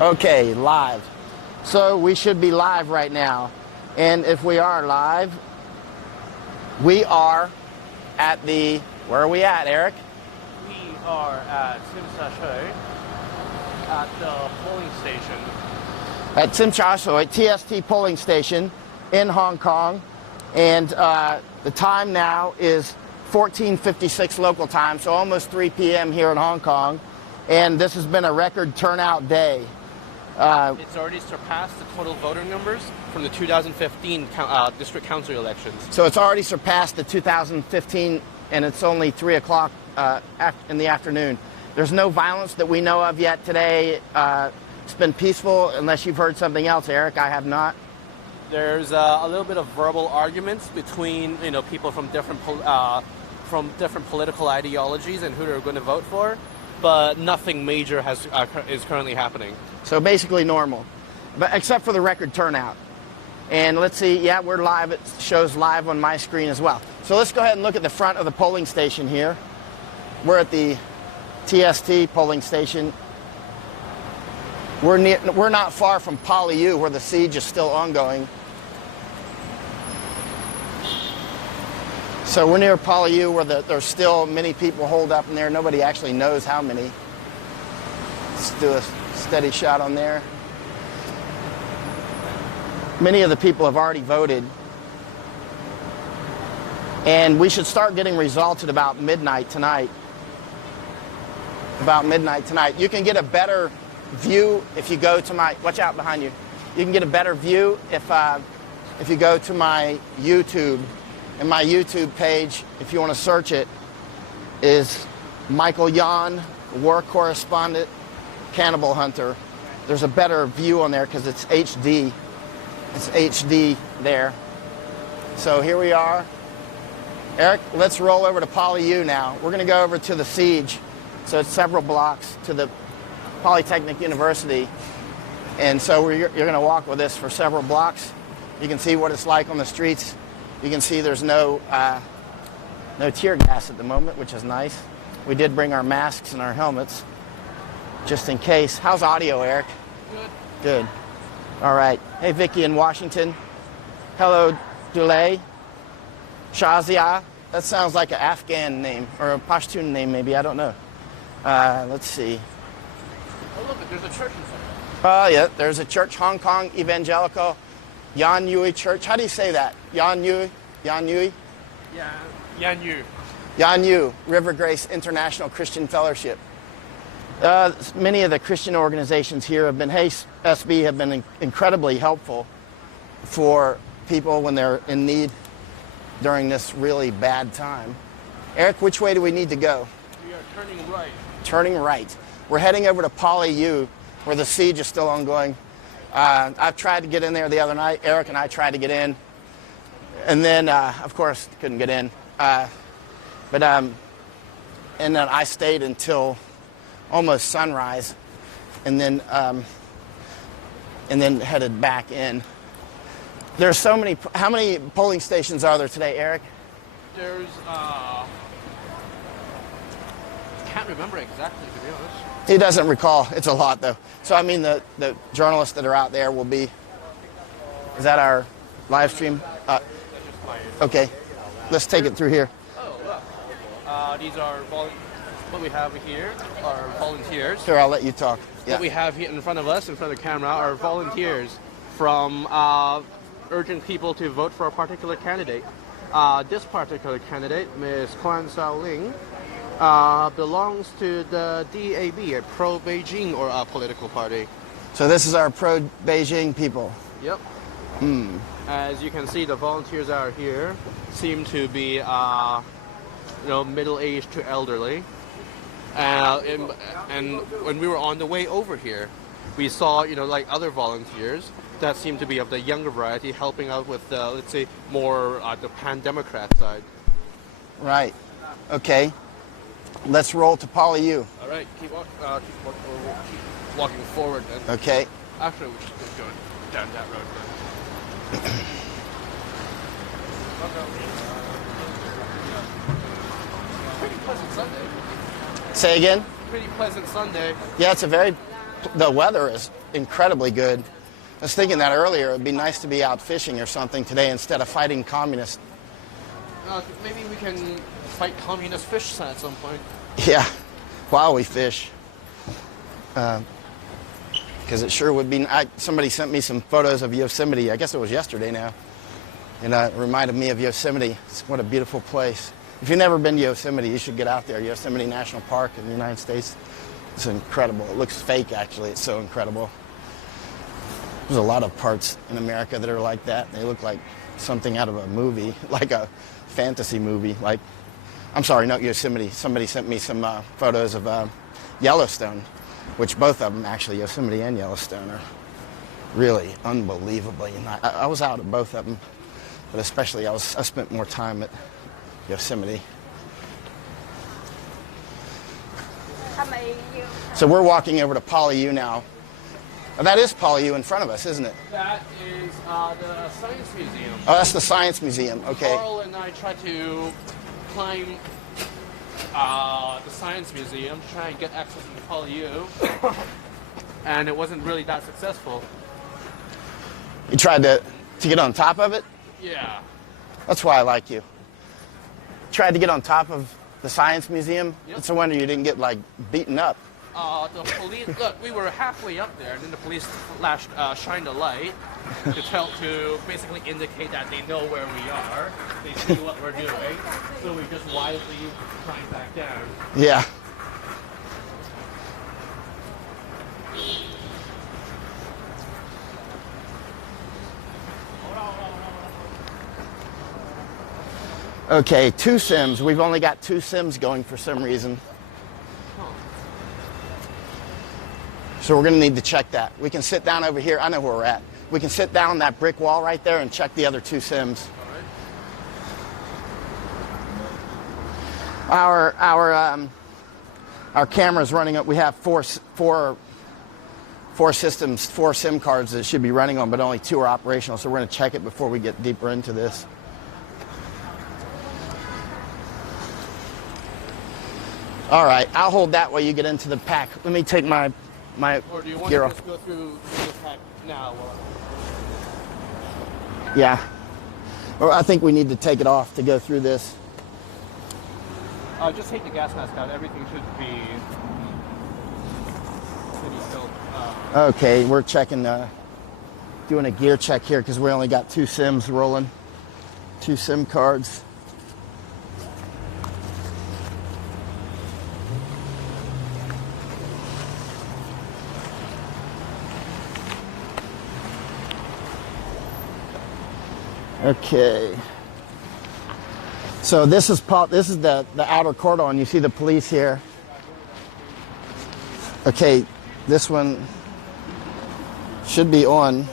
Okay, live. So we should be live right now. And if we are live, we are at the, where are we at, Eric? We are at Tsimsha at the polling station. At Tsimsha TST polling station in Hong Kong. And the time now is 14:56 local time, so almost 3 p.m. here in Hong Kong. And this has been a record turnout day. It's already surpassed the total voter numbers from the 2015 district council elections. So it's already surpassed the 2015, and it's only 3 o'clock in the afternoon. There's no violence that we know of yet today. It's been peaceful, unless you've heard something else, Eric. I have not. There's a little bit of verbal arguments between people from different political ideologies and who they're going to vote for, but nothing major is currently happening. So basically normal, but except for the record turnout. And let's see, yeah, we're live. It shows live on my screen as well. So let's go ahead and look at the front of the polling station here. We're at the TST polling station. We're not far from PolyU, where the siege is still ongoing. So we're near PolyU, where there's still many people holed up in there. Nobody actually knows how many. Let's do a steady shot on there. Many of the people have already voted. And we should start getting results at about midnight tonight. About midnight tonight. You can get a better view if you go to my, watch out behind you. You can get a better view if you go to my YouTube. And my YouTube page, if you want to search it, is Michael Yan, war correspondent, cannibal hunter. There's a better view on there because it's HD. It's HD there. So here we are. Eric, let's roll over to PolyU now. We're going to go over to the siege. So it's several blocks to the Polytechnic University. And so you're going to walk with us for several blocks. You can see what it's like on the streets. You can see there's no tear gas at the moment, which is nice. We did bring our masks and our helmets, just in case. How's audio, Eric? Good. Good. All right. Hey, Vicky in Washington. Hello, Dulay. Shazia. That sounds like an Afghan name, or a Pashtun name, maybe. I don't know. Let's see. Oh, look, there's a church in front. Oh, yeah, there's a church, Hong Kong Evangelical Yan Yui Church. How do you say that? Yan Yui? Yan Yui? Yeah, Yan Yu. Yan Yu, River Grace International Christian Fellowship. Many of the Christian organizations here have been, SB have been incredibly helpful for people when they're in need during this really bad time. Eric, which way do we need to go? We are turning right. Turning right. We're heading over to PolyU, where the siege is still ongoing. I've tried to get in there the other night. Eric and I tried to get in. And then, of course, couldn't get in. And then I stayed until almost sunrise, and then headed back in. There's so many. How many polling stations are there today, Eric? There's can't remember exactly, to be honest. He doesn't recall. It's a lot, though. So, I mean, the journalists that are out there will be... Is that our live stream? Okay. Let's take it through here. Oh, look. These are... What we have here are volunteers. Here, I'll let you talk. Yeah. What we have here in front of us, in front of the camera, are volunteers from urging people to vote for a particular candidate. This particular candidate, Ms. Kwan Xiaoling, belongs to the DAB, a pro-Beijing or a political party. So this is our pro-Beijing people. Yep. As you can see, the volunteers out here seem to be, middle-aged to elderly. And when we were on the way over here, we saw, like other volunteers that seem to be of the younger variety, helping out with, let's say, more the pan-Democrat side. Right. Okay. Let's roll to PolyU. All right. Keep walking forward then. Okay. Actually, we should just go down that road then. Pretty pleasant Sunday. Say again? Pretty pleasant Sunday. Yeah, the weather is incredibly good. I was thinking that earlier. It would be nice to be out fishing or something today instead of fighting communists. Maybe we can fight communist fish at some point. Yeah, while we fish. Because it sure would be. Somebody sent me some photos of Yosemite. I guess it was yesterday now. And it reminded me of Yosemite. What a beautiful place. If you've never been to Yosemite, you should get out there. Yosemite National Park in the United States. It's incredible. It looks fake, actually. It's so incredible. There's a lot of parts in America that are like that. They look like something out of a movie, like a fantasy movie. Like, I'm sorry, not Yosemite. Somebody sent me some photos of Yellowstone, which both of them, actually, Yosemite and Yellowstone, are really unbelievably. And I was out at both of them, but especially I spent more time at Yosemite. So we're walking over to Poly-U now. Oh, that is Poly-U in front of us, isn't it? That is the Science Museum. Oh, that's the Science Museum. Okay. Carl and I tried to climb the Science Museum to try and get access to Poly-U, and it wasn't really that successful. You tried to get on top of it? Yeah. That's why I like you. Tried to get on top of the Science Museum? Yep. It's a wonder you didn't get, like, beaten up. The police, look, we were halfway up there, and then the police shined a light to basically indicate that they know where we are, they see what we're doing, so we just wisely climbed back down. Yeah. Okay, 2 sims. We've only got 2 sims going for some reason. So we're going to need to check that. We can sit down over here. I know where we're at. We can sit down on that brick wall right there and check the other 2 sims. Our camera's running up. We have four systems, 4 SIM cards that it should be running on, but only 2 are operational. So we're going to check it before we get deeper into this. All right, I'll hold that while you get into the pack. Let me take my Or do you want gear to off. just go through the pack now? Yeah. Well, I think we need to take it off to go through this. Just take the gas mask out. Everything should be still. Okay, we're checking, doing a gear check here because we only got 2 sims rolling, 2 SIM cards. Okay. So this is the outer cordon. You see the police here. Okay, this one should be on.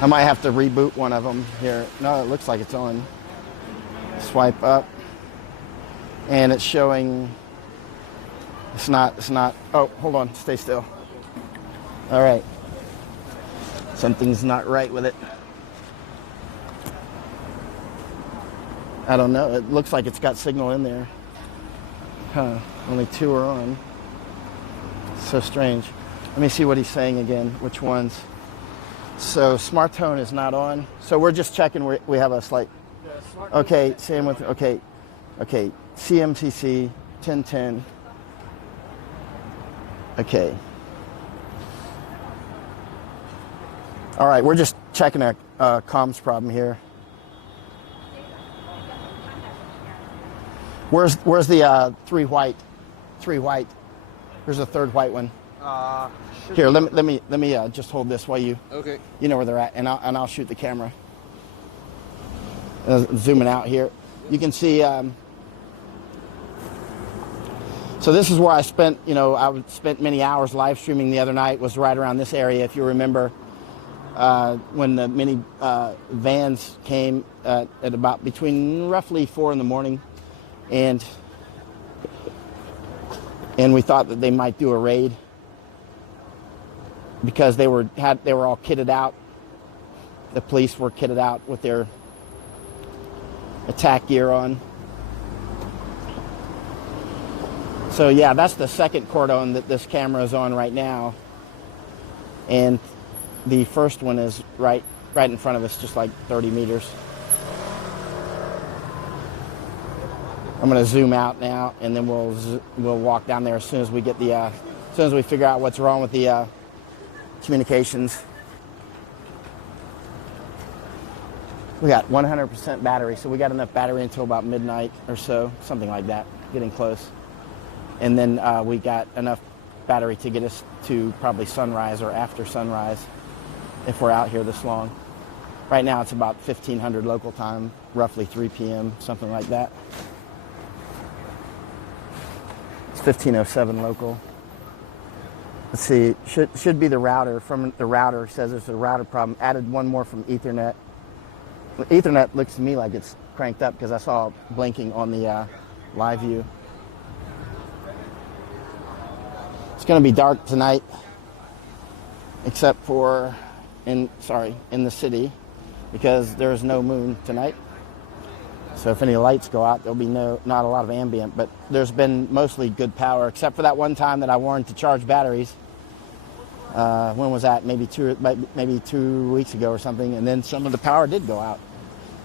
I might have to reboot one of them here. No, it looks like it's on. Swipe up. And it's showing, it's not. Oh, hold on, stay still. All right. Something's not right with it. I don't know. It looks like it's got signal in there. Huh. Only 2 are on. So strange. Let me see what he's saying again. Which ones? So smart tone is not on. So we're just checking. We have a slight. Okay. Same with. Okay. Okay. CMCC 1010. Okay. All right, we're just checking a comms problem here. Where's the 3 white? 3 white. There's a 3rd white one. Here, let me just hold this while you. Okay. You know where they're at, and I'll shoot the camera. Zooming out here, you can see. So this is where I spent. I spent many hours live streaming the other night. Was right around this area, if you remember. When the mini vans came at about between roughly 4 in the morning, and we thought that they might do a raid because they were all kitted out. The police were kitted out with their attack gear on. So yeah, that's the second cordon that this camera is on right now. And the first one is right in front of us, just like 30 meters. I'm going to zoom out now, and then we'll walk down there as soon as we get the as soon as we figure out what's wrong with the communications. We got 100% battery, so we got enough battery until about midnight or so, something like that, getting close. And then we got enough battery to get us to probably sunrise or after sunrise if we're out here this long. Right now it's about 1500 local time, roughly 3 p.m., something like that. It's 1507 local. Let's see, should be the router. From the router, says there's a router problem. Added one more from Ethernet. Ethernet looks to me like it's cranked up because I saw blinking on the live view. It's going to be dark tonight, except for in the city, because there's no moon tonight. So if any lights go out, there'll be not a lot of ambient, but there's been mostly good power, except for that one time that I warned to charge batteries. When was that? Maybe 2 weeks ago or something, and then some of the power did go out.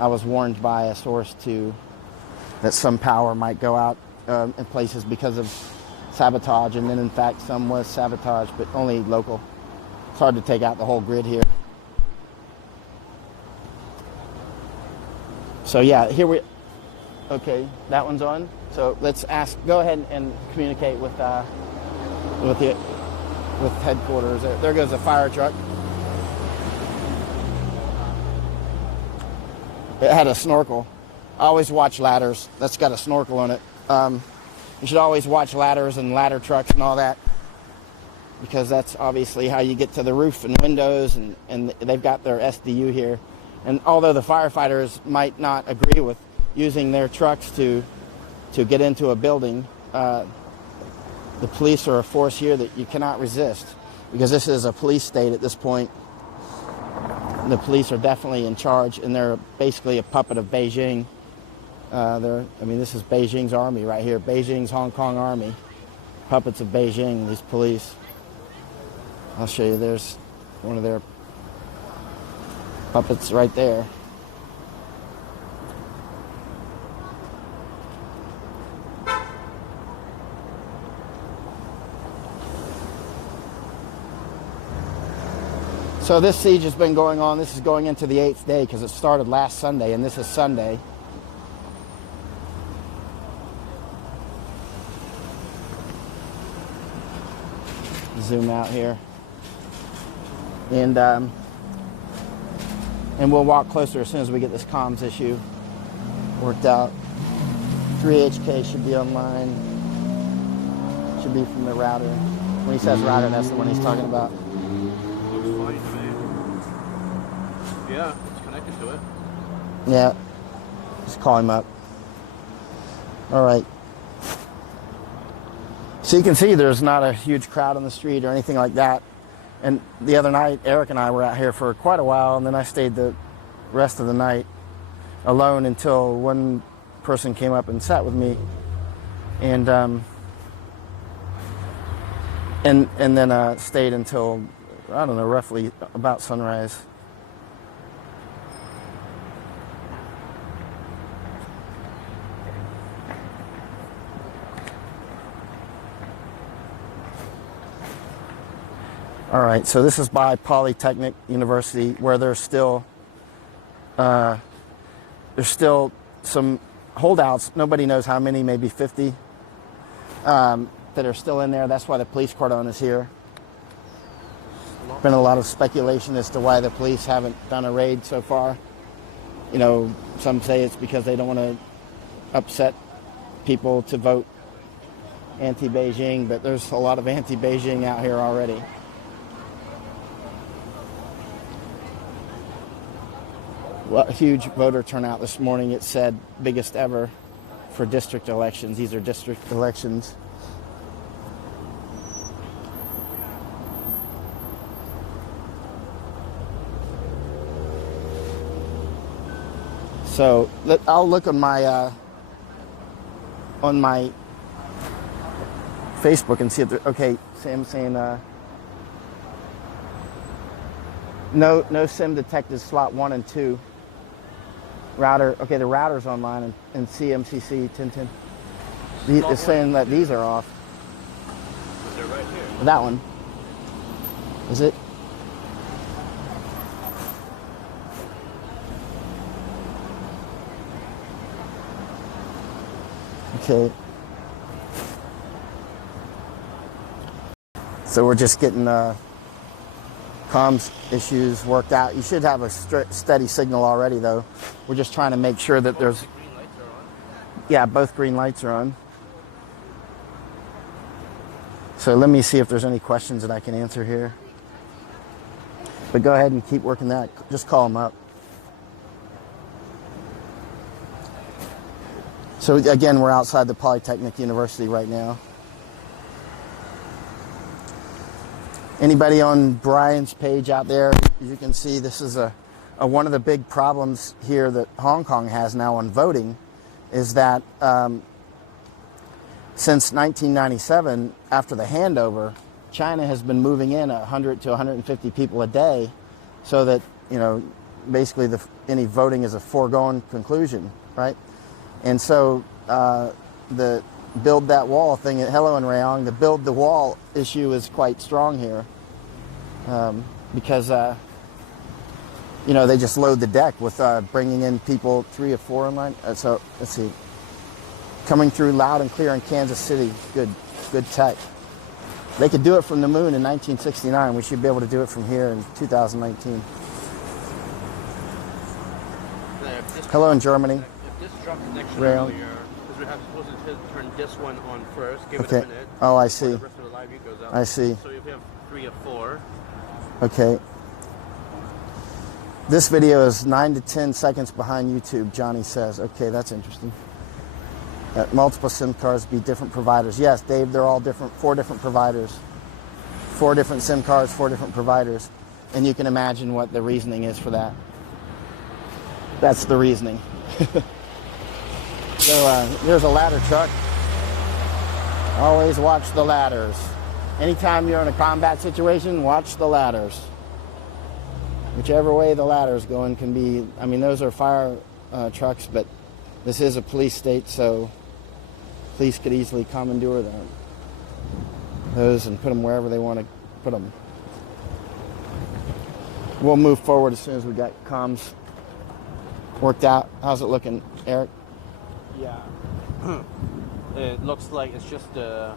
I was warned by a source that some power might go out in places because of sabotage, and then in fact some was sabotage, but only local. It's hard to take out the whole grid here. So yeah, okay, that one's on. So let's go ahead and communicate with headquarters. There goes a fire truck. It had a snorkel. I always watch ladders. That's got a snorkel on it. You should always watch ladders and ladder trucks and all that, because that's obviously how you get to the roof and windows, and they've got their SDU here. And although the firefighters might not agree with using their trucks to get into a building, the police are a force here that you cannot resist, because this is a police state at this point. The police are definitely in charge, and they're basically a puppet of Beijing. This is Beijing's army right here, Beijing's Hong Kong army. Puppets of Beijing, these police. I'll show you, there's one of their puppets right there. So this siege has been going on. This is going into the 8th day because it started last Sunday, and this is Sunday. Zoom out here. And we'll walk closer as soon as we get this comms issue worked out. 3HK should be online. Should be from the router. When he says router, that's the one he's talking about. Looks fine to me. Yeah, it's connected to it. Yeah. Just call him up. All right. So you can see there's not a huge crowd on the street or anything like that. And the other night, Eric and I were out here for quite a while, and then I stayed the rest of the night alone until one person came up and sat with me, and then stayed until, I don't know, roughly about sunrise. All right, so this is by Polytechnic University, where there's still some holdouts. Nobody knows how many, maybe 50, that are still in there. That's why the police cordon is here. There's been a lot of speculation as to why the police haven't done a raid so far. You know, some say it's because they don't want to upset people to vote anti-Beijing, but there's a lot of anti-Beijing out here already. Well, a huge voter turnout this morning. It said biggest ever for district elections. These are district elections. So I'll look on my Facebook and see if okay, Sam saying no SIM detected slot 1 and 2. Router, okay, the router's online and CMCC 1010. It's saying that these are off. They're right here. That one. Is it? Okay. So we're just getting comms issues worked out. You should have a steady signal already, though. We're just trying to make sure that there's... Both green lights are on? Yeah, both green lights are on. So let me see if there's any questions that I can answer here. But go ahead and keep working that. Just call them up. So again, we're outside the Polytechnic University right now. Anybody on Brian's page out there, as you can see, this is one of the big problems here that Hong Kong has now on voting, is that since 1997, after the handover, China has been moving in 100 to 150 people a day, so that, you know, basically any voting is a foregone conclusion, right? And so the build that wall thing, hello in Rayong, the build the wall issue is quite strong here because, you know, they just load the deck with bringing in people 3 or 4 in line. So let's see. Coming through loud and clear in Kansas City. Good tech. They could do it from the moon in 1969. We should be able to do it from here in 2019. Hello in Germany. If this dropped connection Rail. earlier, because we have supposed to turn this one on first, give Okay. it a minute. Oh, I see. The rest of the live view goes out. I see. So if you have 3 or 4. Okay. This video is 9 to 10 seconds behind YouTube, Johnny says. Okay, that's interesting. Multiple SIM cards be different providers. Yes, Dave, they're all different, 4 different providers. 4 different SIM cards, 4 different providers. And you can imagine what the reasoning is for that. That's the reasoning. So there's a ladder truck. Always watch the ladders. Anytime you're in a combat situation, watch the ladders. Whichever way the ladder's going can be, I mean, those are fire trucks, but this is a police state, so police could easily commandeer those and put them wherever they want to put them. We'll move forward as soon as we got comms worked out. How's it looking, Eric? Yeah. It looks like it's just a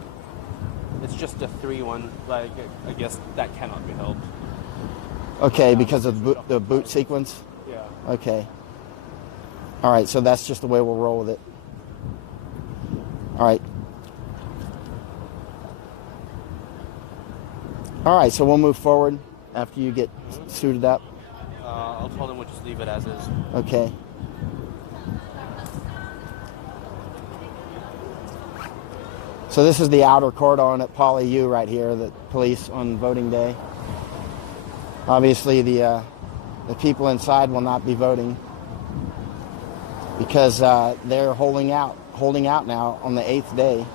3-1. Like, I guess that cannot be helped. Okay, because of the boot sequence? Yeah. Okay. All right, so that's just the way we'll roll with it. All right. All right, so we'll move forward after you get suited up. I'll tell them we'll just leave it as is. Okay. So this is the outer cordon at Poly U right here, the police on voting day. Obviously, the people inside will not be voting because they're holding out now on the 8th day.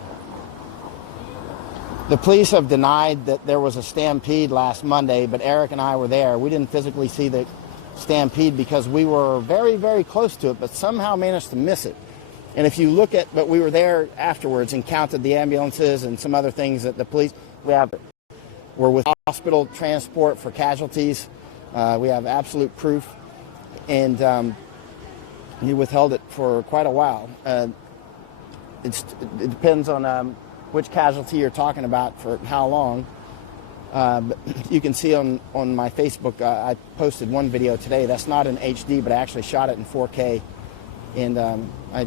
The police have denied that there was a stampede last Monday, but Eric and I were there. We didn't physically see the stampede because we were very, very close to it, but somehow managed to miss it. And if you look at, but we were there afterwards and counted the ambulances and some other things that the police, we're with hospital transport for casualties. We have absolute proof, and he withheld it for quite a while. It depends on which casualty you're talking about for how long. But you can see on my Facebook, I posted one video today. That's not in HD, but I actually shot it in 4K, and I